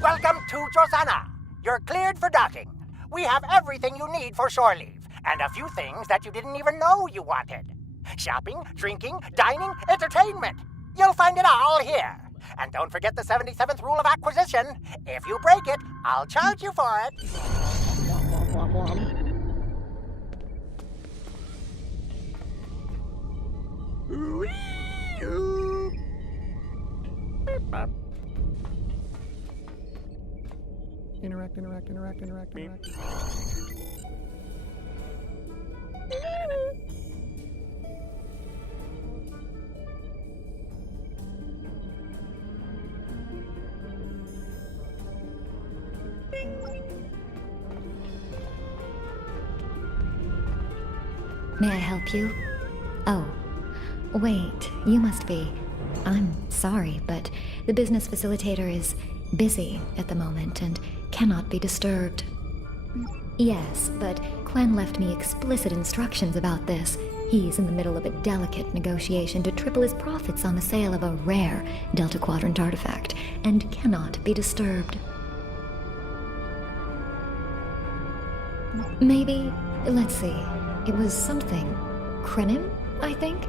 Welcome to Josana. You're cleared for docking. We have everything you need for shore leave, and a few things that you didn't even know you wanted. Shopping, drinking, dining, entertainment. You'll find it all here. And don't forget the 77th rule of acquisition. If you break it, I'll charge you for it. Interact. May I help you? Oh, wait, you must be. I'm sorry, but the business facilitator is busy at the moment and cannot be disturbed. Yes, but Quen left me explicit instructions about this. He's in the middle of a delicate negotiation to triple his profits on the sale of a rare Delta Quadrant artifact and cannot be disturbed. Maybe, let's see, it was something. Krenim, I think?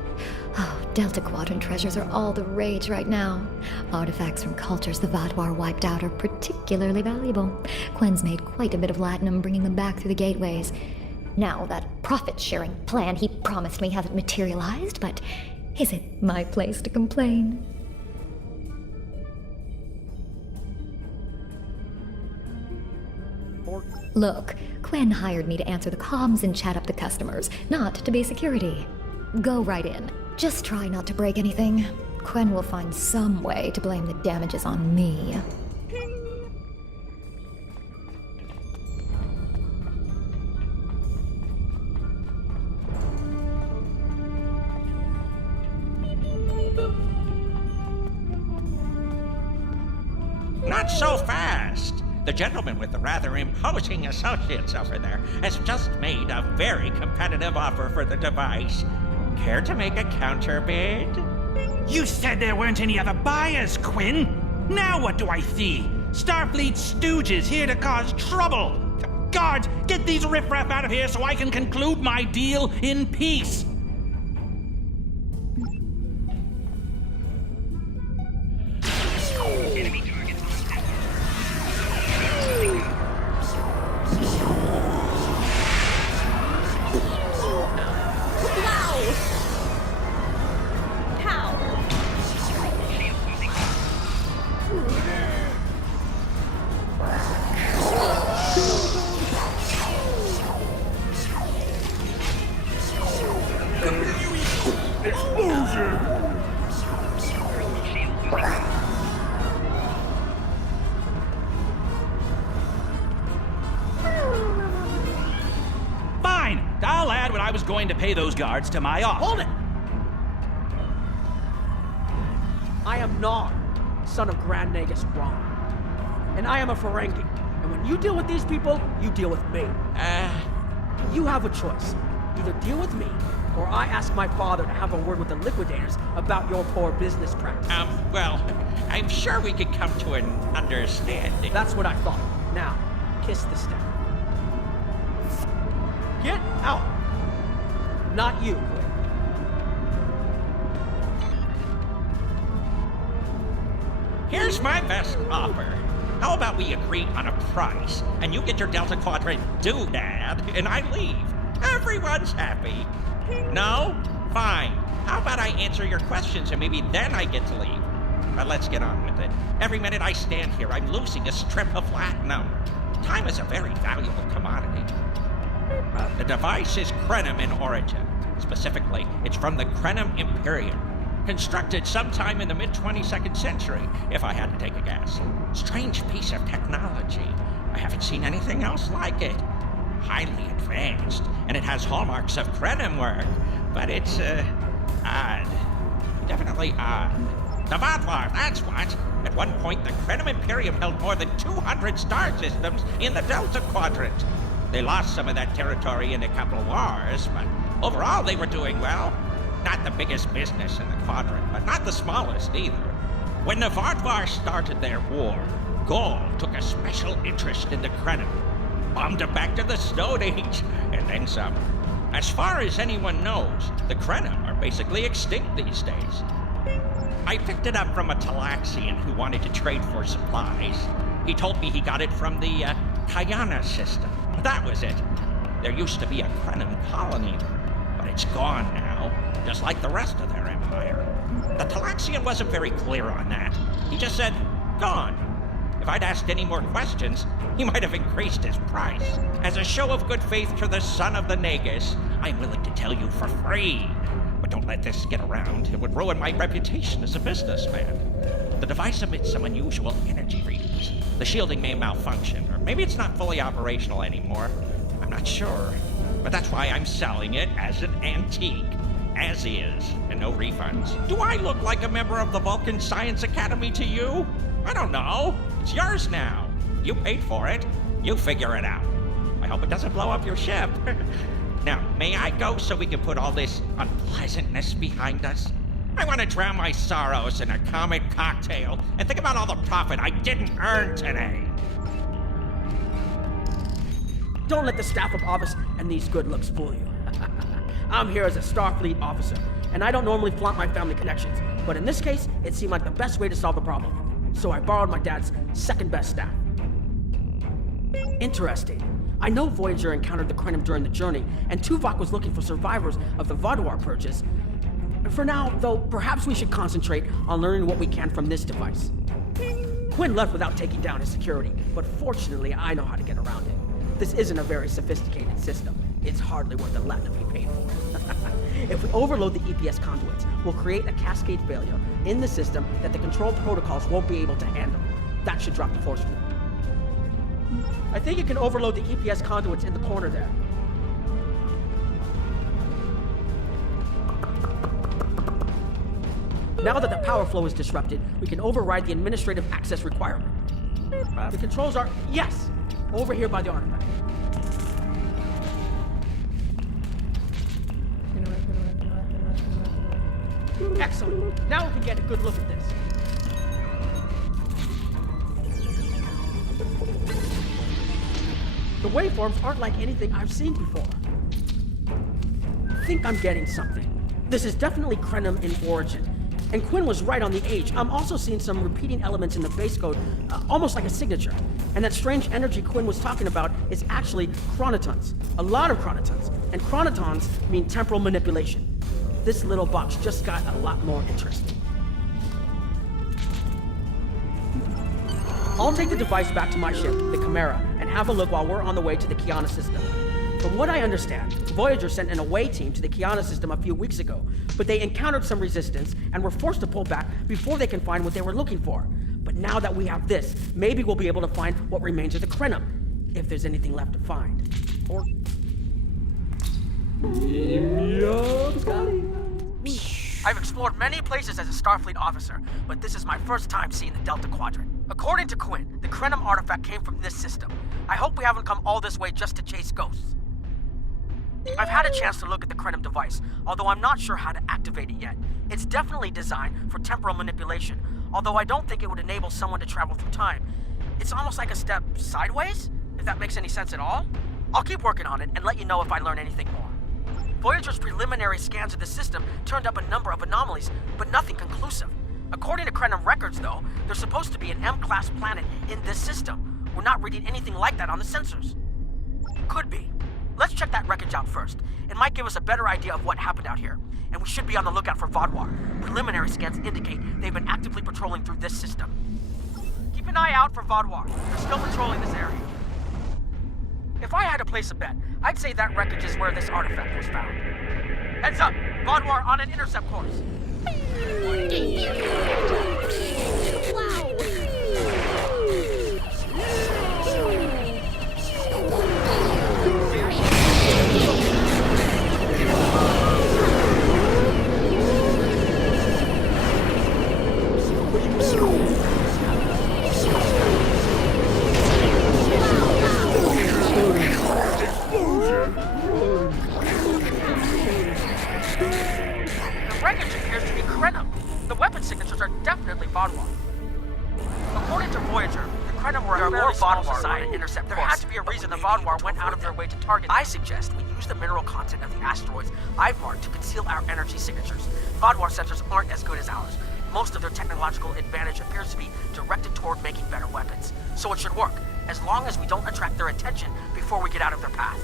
Oh, Delta Quadrant treasures are all the rage right now. Artifacts from cultures the Vatwar wiped out are particularly valuable. Quen's made quite a bit of latinum bringing them back through the gateways. Now, that profit-sharing plan he promised me hasn't materialized, but is it my place to complain? Look, Quen hired me to answer the comms and chat up the customers, not to be security. Go right in. Just try not to break anything. Quen will find some way to blame the damages on me. Not so fast! The gentleman with the rather imposing associates over there has just made a very competitive offer for the device. Care to make a counterbid? You said there weren't any other buyers, Quinn. Now what do I see? Starfleet stooges here to cause trouble. Guards, get these riffraff out of here so I can conclude my deal in peace. Fine, I'll add what I was going to pay those guards to my offer. Hold it! I am not son of Grand Nagus Ron. And I am a Ferengi. And when you deal with these people, you deal with me. You have a choice. Either deal with me, or I ask my father to have a word with the liquidators about your poor business practice. Well, I'm sure we could come to an understanding. That's what I thought. Now, kiss the staff. Get out! Not you, Quinn. Here's my best offer. How about we agree on a price, and you get your Delta Quadrant doodad, and I leave. Everyone's happy. No? Fine. How about I answer your questions, and maybe then I get to leave? But let's get on with it. Every minute I stand here, I'm losing a strip of platinum. Time is a very valuable commodity. The device is Krenim in origin. Specifically, it's from the Krenim Imperium. Constructed sometime in the mid-22nd century, if I had to take a guess. Strange piece of technology. I haven't seen anything else like it. Highly advanced, and it has hallmarks of Krenim work, but it's, odd. Definitely odd. The Vatwar, that's what! At one point, the Krenim Imperium held more than 200 star systems in the Delta Quadrant. They lost some of that territory in a couple of wars, but overall they were doing well. not the biggest business in the quadrant, but not the smallest either. When the Vardvar started their war, Gaul took a special interest in the Krenim, bombed them back to the Stone Age, and then some. As far as anyone knows, the Krenim are basically extinct these days. I picked it up from a Talaxian who wanted to trade for supplies. He told me he got it from the Kayana system. That was it. There used to be a Krenim colony there, but it's gone now, just like the rest of their empire. The Talaxian wasn't very clear on that. He just said, gone. If I'd asked any more questions, he might have increased his price. As a show of good faith to the son of the Nagus, I'm willing to tell you for free. But don't let this get around. It would ruin my reputation as a businessman. The device emits some unusual energy readings. The shielding may malfunction, or maybe it's not fully operational anymore. I'm not sure. But that's why I'm selling it as an antique. As is, and no refunds. Do I look like a member of the Vulcan Science Academy to you? I don't know. It's yours now. You paid for it. You figure it out. I hope it doesn't blow up your ship. Now, may I go so we can put all this unpleasantness behind us? I want to drown my sorrows in a comet cocktail and think about all the profit I didn't earn today. Don't let the staff of office and these good looks fool you. I'm here as a Starfleet officer, and I don't normally flaunt my family connections, but in this case, it seemed like the best way to solve the problem. So I borrowed my dad's second best staff. Interesting. I know Voyager encountered the Krenim during the journey, and Tuvok was looking for survivors of the Vaadwaur purges. For now, though, perhaps we should concentrate on learning what we can from this device. Quinn left without taking down his security, but fortunately I know how to get around it. This isn't a very sophisticated system. It's hardly worth the Latin we paid for. If we overload the EPS conduits, we'll create a cascade failure in the system that the control protocols won't be able to handle. That should drop the force field. I think you can overload the EPS conduits in the corner there. Now that the power flow is disrupted, we can override the administrative access requirement. The controls are, yes, over here by the artifact. Excellent. Now we can get a good look at this. The waveforms aren't like anything I've seen before. I think I'm getting something. This is definitely Krenim in origin. And Quinn was right on the age. I'm also seeing some repeating elements in the base code, almost like a signature. And that strange energy Quinn was talking about is actually chronotons. A lot of chronotons. And chronotons mean temporal manipulation. This little box just got a lot more interesting. I'll take the device back to my ship, the Chimera, and have a look while we're on the way to the Kiana system. From what I understand, Voyager sent an away team to the Kiana system a few weeks ago, but they encountered some resistance and were forced to pull back before they can find what they were looking for. But now that we have this, maybe we'll be able to find what remains of the Krenim, if there's anything left to find. Or... I've explored many places as a Starfleet officer, but this is my first time seeing the Delta Quadrant. According to Quinn, the Krenim artifact came from this system. I hope we haven't come all this way just to chase ghosts. I've had a chance to look at the Krenim device, although I'm not sure how to activate it yet. It's definitely designed for temporal manipulation, although I don't think it would enable someone to travel through time. It's almost like a step sideways, if that makes any sense at all. I'll keep working on it and let you know if I learn anything more. Voyager's preliminary scans of the system turned up a number of anomalies, but nothing conclusive. According to Krenim records, though, there's supposed to be an M-class planet in this system. We're not reading anything like that on the sensors. Could be. Let's check that wreckage out first. It might give us a better idea of what happened out here. And we should be on the lookout for Vaadwaur. Preliminary scans indicate they've been actively patrolling through this system. Keep an eye out for Vaadwaur. They're still patrolling this area. If I had to place a bet, I'd say that wreckage is where this artifact was found. Heads up! Vaadwaur on an intercept course. Krenim. The weapon signatures are definitely Vodwar. According to Voyager, the Krenim were a fairly small society to intercept. There had to be a reason the Vodwar went out of their way to target. I suggest we use the mineral content of the asteroids I've marked to conceal our energy signatures. Vodwar sensors aren't as good as ours. Most of their technological advantage appears to be directed toward making better weapons. So it should work, as long as we don't attract their attention before we get out of their path.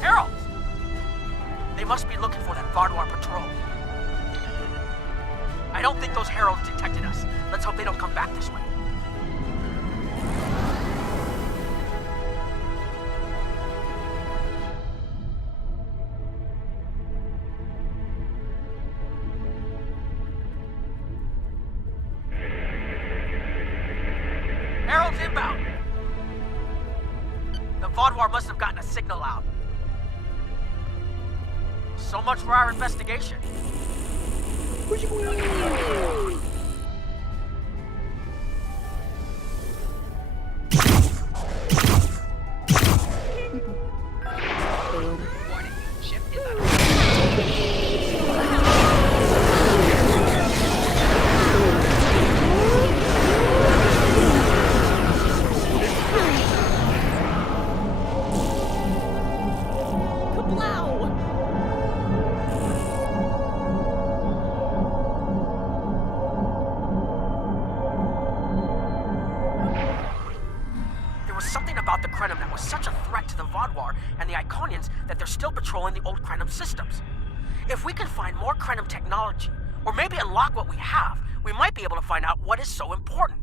Harold! They must be looking for that Vodwar patrol. I don't think those heralds detected us. Let's hope they don't come back this way. Herald's inbound. The Vodwar must have gotten a signal out. So much for our investigation. Warning, ship is out of There was something about the Krenim that was such a threat to the Vodwar and the Iconians that they're still patrolling the old Krenim systems. If we can find more Krenim technology, or maybe unlock what we have, we might be able to find out what is so important.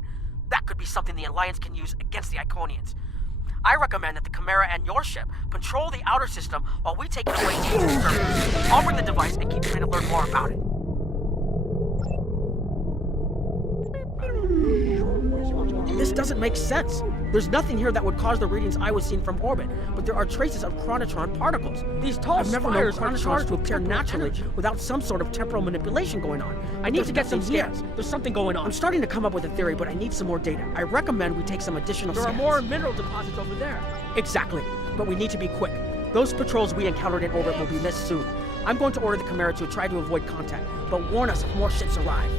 That could be something the Alliance can use against the Iconians. I recommend that the Chimera and your ship patrol the outer system while we take it away to the surface. I'll bring the device and keep trying to learn more about it. This doesn't make sense. There's nothing here that would cause the readings I was seeing from orbit, but there are traces of chronotron particles. These tall spires are chronotrons to appear naturally without some sort of temporal manipulation going on. I need to get some scans. There's something going on. I'm starting to come up with a theory, but I need some more data. I recommend we take some additional scans. There are more mineral deposits over there. Exactly, but we need to be quick. Those patrols we encountered in orbit will be missed soon. I'm going to order the Chimera to try to avoid contact, but warn us if more ships arrive.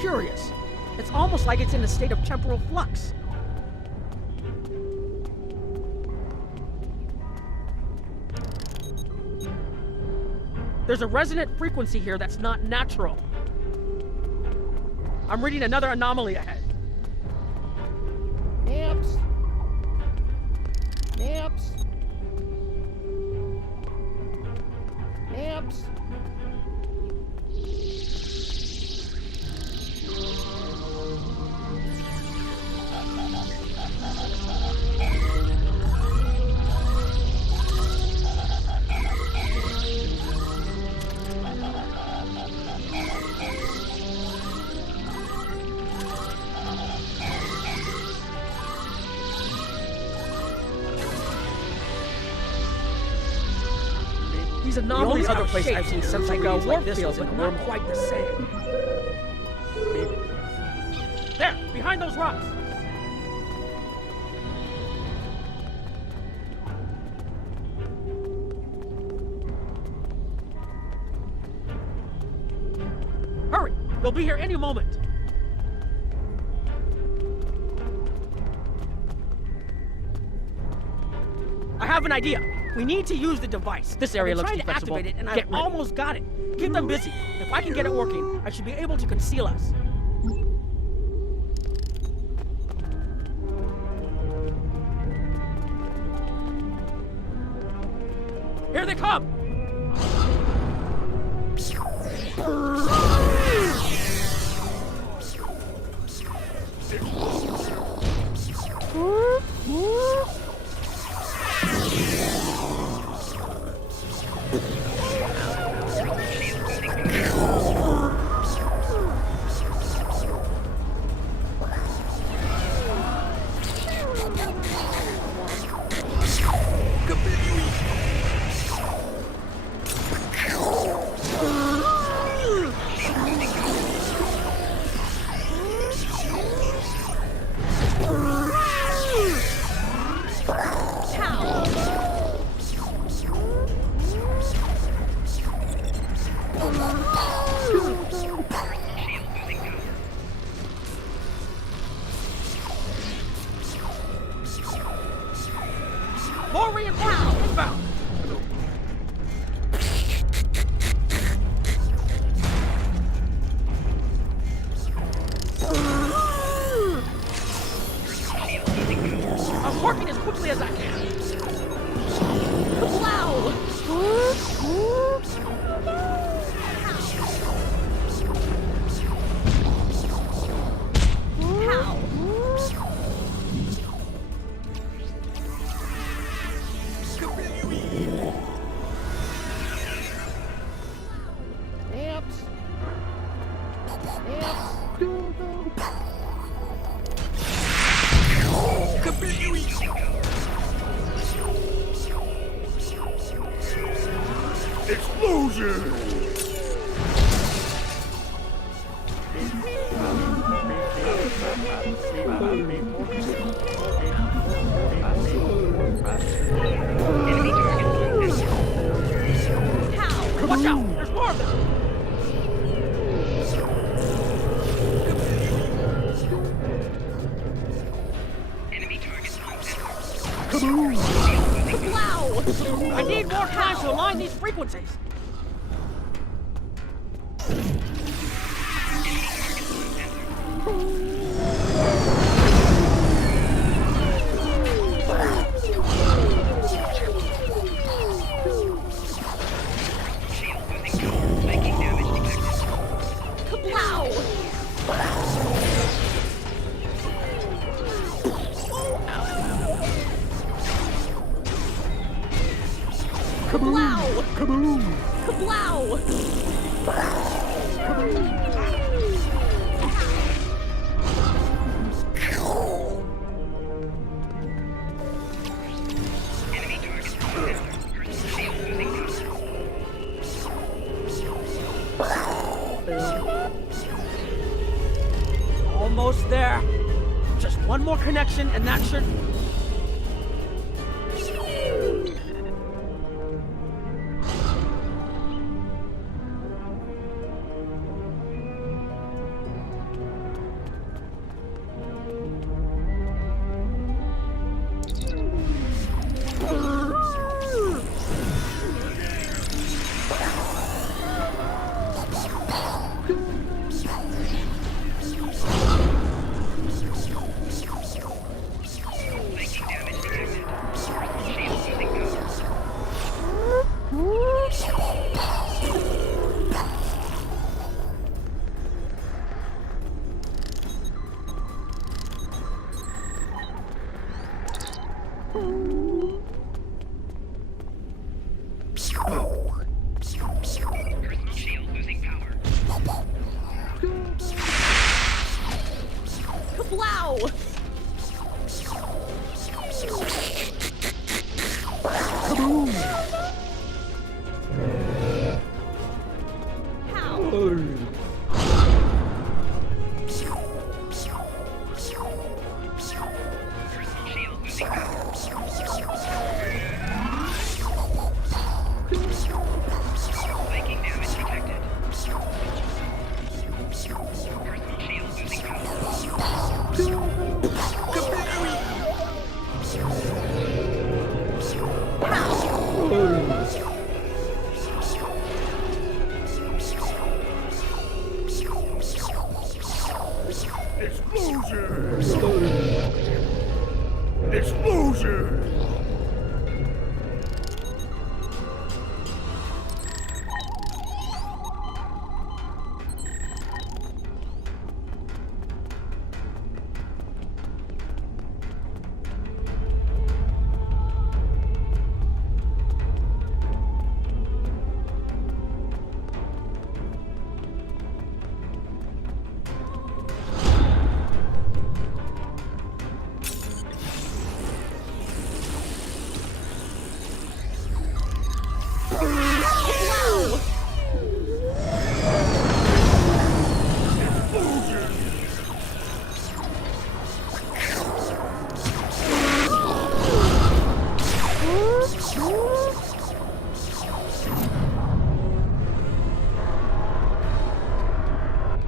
Curious. It's almost like it's in a state of temporal flux. There's a resonant frequency here that's not natural. I'm reading another anomaly ahead. Naps. Naps. Naps. These anomalies other place I've seen some like a warp field, but not quite the same. There, behind those rocks. Hurry! They'll be here any moment. I have an idea. We need to use the device. This area looks defensible. Activate it, and I've almost got it. Keep them busy. If I can get it working, I should be able to conceal us. Here they come! Watch out! There's more of them! Enemy targets on center. Wow! I need more time to align these frequencies. Making damage detected. Wow! Kablow! Kaboom! Kablow! Enemy targets on center. Personal shield losing power. Almost there. Just one more connection and that should... Making damage detected. Personal shield losing power. Personal shield losing power. Kablow! Personal shield losing power. Making damage detected. Personal shield losing power.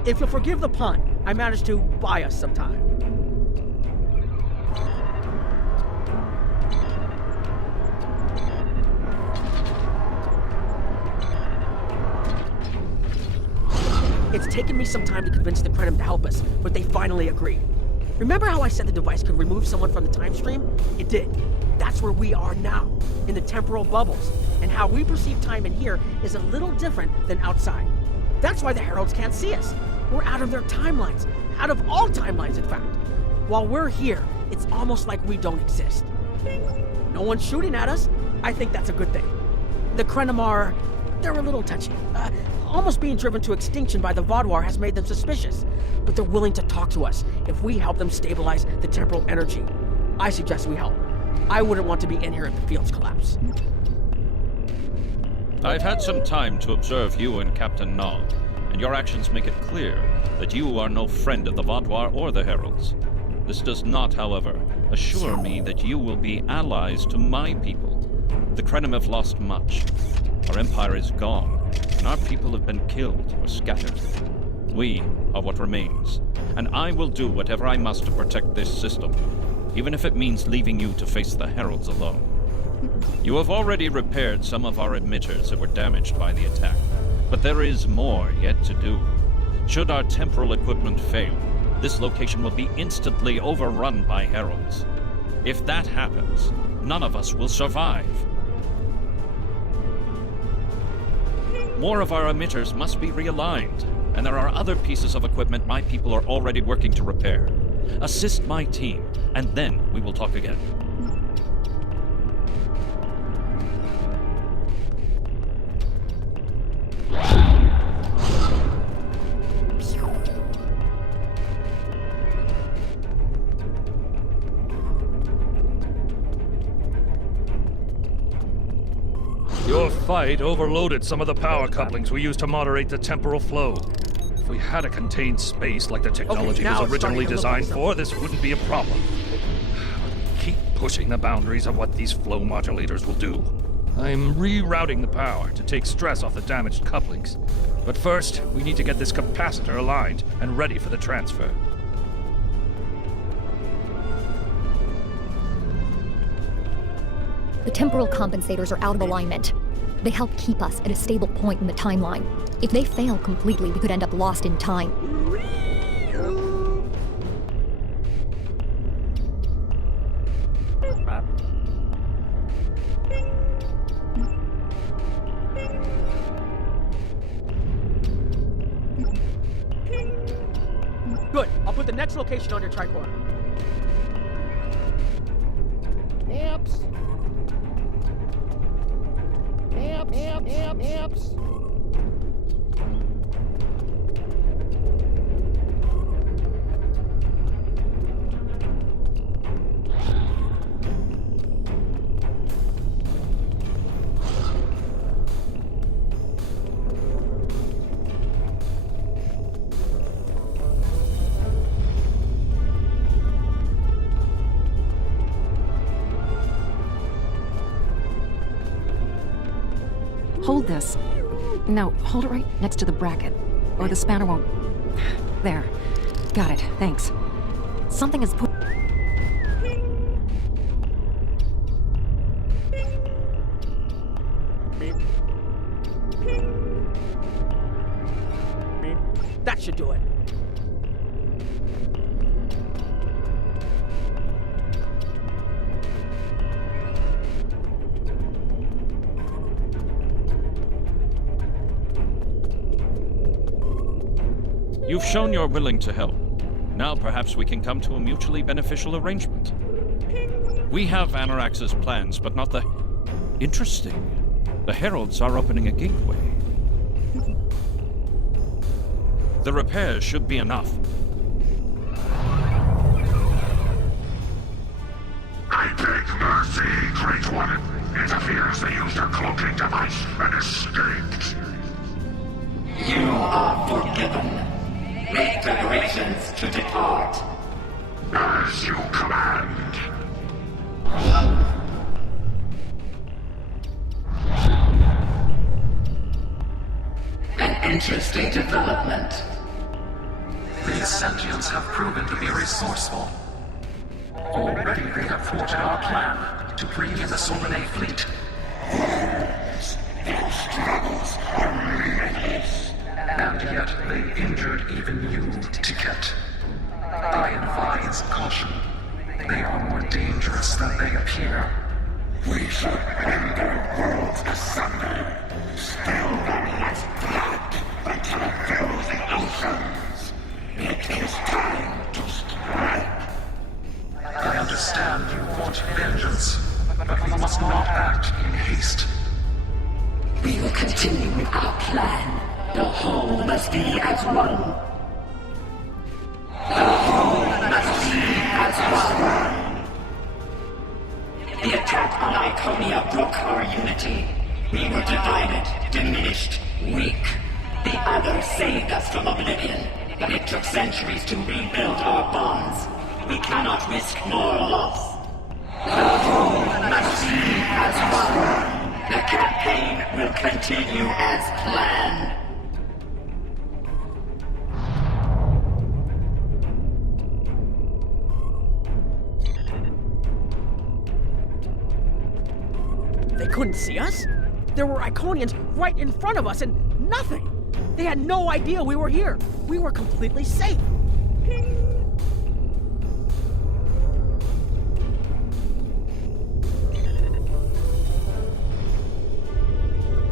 If you'll forgive the pun, I managed to buy us some time. It's taken me some time to convince the Krenim to help us, but they finally agreed. Remember how I said the device could remove someone from the time stream? It did. That's where we are now, in the temporal bubbles. And how we perceive time in here is a little different than outside. That's why the Heralds can't see us. We're out of their timelines. Out of all timelines, in fact. While we're here, it's almost like we don't exist. No one's shooting at us. I think that's a good thing. The Krenim are... they're a little touchy. Almost being driven to extinction by the Vaadwaur has made them suspicious. But they're willing to talk to us if we help them stabilize the temporal energy. I suggest we help. I wouldn't want to be in here if the fields collapse. I've had some time to observe you and Captain Nog, and your actions make it clear that you are no friend of the Vaudois or the Heralds. This does not, however, assure me that you will be allies to my people. The Krenim have lost much. Our empire is gone, and our people have been killed or scattered. We are what remains, and I will do whatever I must to protect this system, even if it means leaving you to face the Heralds alone. You have already repaired some of our emitters that were damaged by the attack, but there is more yet to do. Should our temporal equipment fail, this location will be instantly overrun by Heralds. If that happens, none of us will survive. More of our emitters must be realigned, and there are other pieces of equipment my people are already working to repair. Assist my team, and then we will talk again. Your fight overloaded some of the power couplings we use to moderate the temporal flow. If we had a contained space like the technology now was it's originally starting to look like designed for, this wouldn't be a problem. Keep pushing the boundaries of what these flow modulators will do. I'm rerouting the power to take stress off the damaged couplings. But first, we need to get this capacitor aligned and ready for the transfer. The temporal compensators are out of alignment. They help keep us at a stable point in the timeline. If they fail completely, we could end up lost in time. Good. I'll put the next location on your tricorder. Amps. Amps. Hold this. No, hold it right next to the bracket, or the spanner won't... There. Got it, thanks. Something is put... That should do it. You've shown you're willing to help. Now perhaps we can come to a mutually beneficial arrangement. We have Anorax's plans, but not the... Interesting. The Heralds are opening a gateway. The repairs should be enough. I beg mercy, Great One. It appears they used a cloaking device and escaped. You are forgiven. Make preparations to depart. As you command. An interesting development. These sentients have proven to be resourceful. Already they have thwarted our plan to bring in the Solanae fleet. Their struggles are relentless. And yet they injured even you, Ticket. I advise caution. They are more dangerous than they appear. We should render worlds asunder. Still running its blood until it fills the oceans. It is time to strike. I understand you want vengeance, but we must not act in haste. We will continue with our plan. The whole must be as one. The whole must be as one. The attack on Iconia broke our unity. We were divided, diminished, weak. The other saved us from oblivion, but it took centuries to rebuild our bonds. We cannot risk more loss. The machine has won. The campaign will continue as planned. They couldn't see us? There were Iconians right in front of us and nothing! They had no idea we were here. We were completely safe.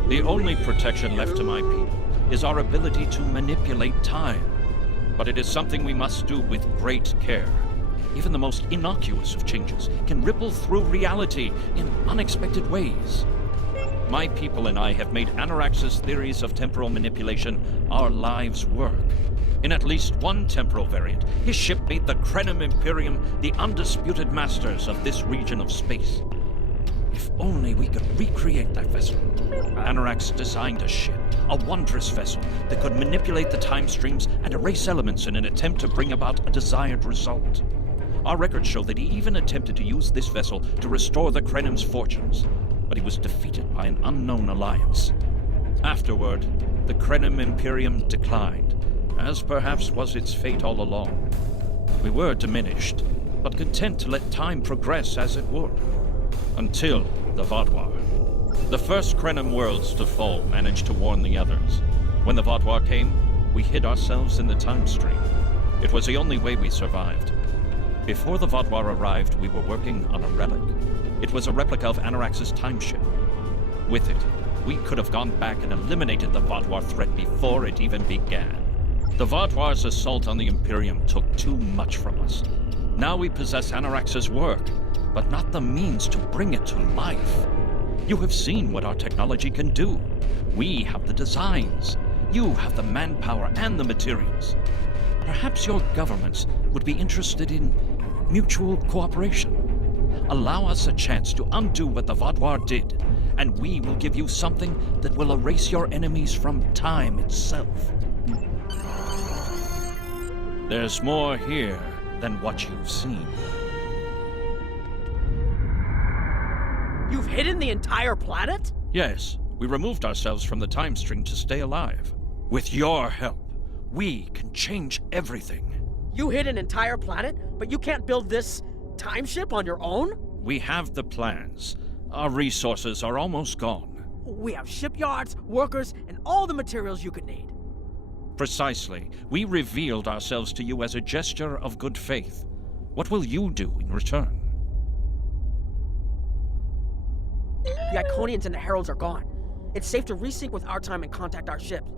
The only protection left to my people is our ability to manipulate time. But it is something we must do with great care. Even the most innocuous of changes can ripple through reality in unexpected ways. My people and I have made Anorax's theories of temporal manipulation our lives' work. In at least one temporal variant, his ship made the Krenim Imperium the undisputed masters of this region of space. If only we could recreate that vessel. Anorax designed a ship, a wondrous vessel that could manipulate the time streams and erase elements in an attempt to bring about a desired result. Our records show that he even attempted to use this vessel to restore the Krenim's fortunes, but he was defeated by an unknown alliance. Afterward, the Krenim Imperium declined, as perhaps was its fate all along. We were diminished, but content to let time progress as it would. Until the Vodwar. The first Krenim worlds to fall managed to warn the others. When the Vodwar came, we hid ourselves in the time stream. It was the only way we survived. Before the Vodwar arrived, we were working on a relic. It was a replica of Anorax's time ship. With it, we could have gone back and eliminated the Vodwar threat before it even began. The Vodwar's assault on the Imperium took too much from us. Now we possess Anorax's work, but not the means to bring it to life. You have seen what our technology can do. We have the designs. You have the manpower and the materials. Perhaps your governments would be interested in mutual cooperation. Allow us a chance to undo what the Vodwar did, and we will give you something that will erase your enemies from time itself. There's more here than what you've seen. You've hidden the entire planet? Yes, we removed ourselves from the time stream to stay alive. With your help, we can change everything. You hid an entire planet, but you can't build this time ship on your own? We have the plans. Our resources are almost gone. We have shipyards, workers, and all the materials you could need. Precisely. We revealed ourselves to you as a gesture of good faith. What will you do in return? The Iconians and the Heralds are gone. It's safe to resync with our time and contact our ships.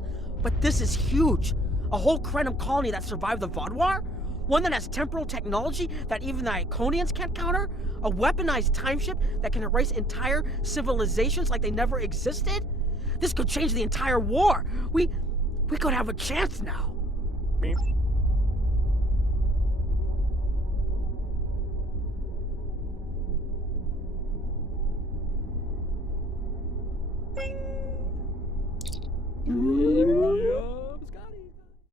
But this is huge. A whole Krenim colony that survived the Vodwar? One that has temporal technology that even the Iconians can't counter? A weaponized time ship that can erase entire civilizations like they never existed? This could change the entire war. We could have a chance now.